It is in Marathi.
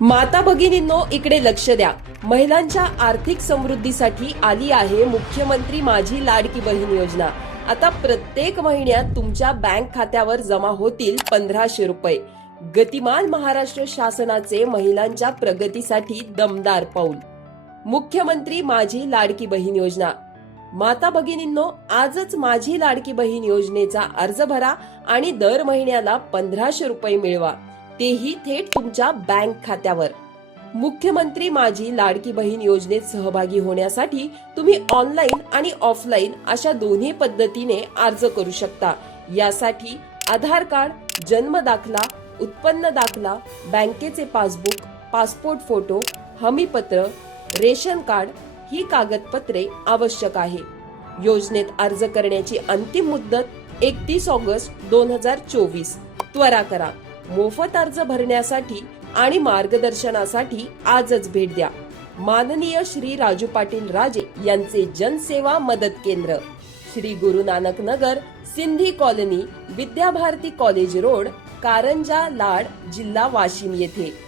माता भगिनींनो इकडे लक्ष द्या. महिलांच्या आर्थिक समृद्धीसाठी आली आहे मुख्यमंत्री माझी लाडकी बहीण योजना. आता प्रत्येक महिन्यात तुमच्या बँक खात्यावर जमा होतील पंधराशे रुपये. गतिमान महाराष्ट्र शासनाचे महिलांच्या प्रगतीसाठी दमदार पाऊल. मुख्यमंत्री माझी लाडकी बहीण योजना. माता भगिनींनो आजच माझी लाडकी बहीण योजनेचा अर्ज भरा आणि दर महिन्याला पंधराशे रुपये मिळवा. तेही थेट तुमच्या बँक खात्यावर. मुख्यमंत्री माझी लाडकी बहीण योजनेत सहभागी होण्यासाठी तुम्ही ऑनलाईन आणि ऑफलाईन अशा दोन्ही पद्धतीने अर्ज करू शकता. यासाठी आधार कार्ड जन्म दाखला उत्पन्न दाखला बँकेचे पासबुक पासपोर्ट फोटो हमीपत्र रेशन कार्ड ही कागदपत्रे आवश्यक आहे. योजनेत अर्ज करण्याची अंतिम मुदत एकतीस ऑगस्ट दोन हजार चोवीस. त्वरा करा. मोफत अर्ज भरण्यासाठी आणि मार्गदर्शनासाठी आजच भेट द्या. माननीय श्री राजू पाटील राजे यांचे जनसेवा मदत केंद्र. Shri Guru Nanak Nagar Sindhi colony Vidyabharati college road Karanja Lad जिल्हा वाशिम येथे.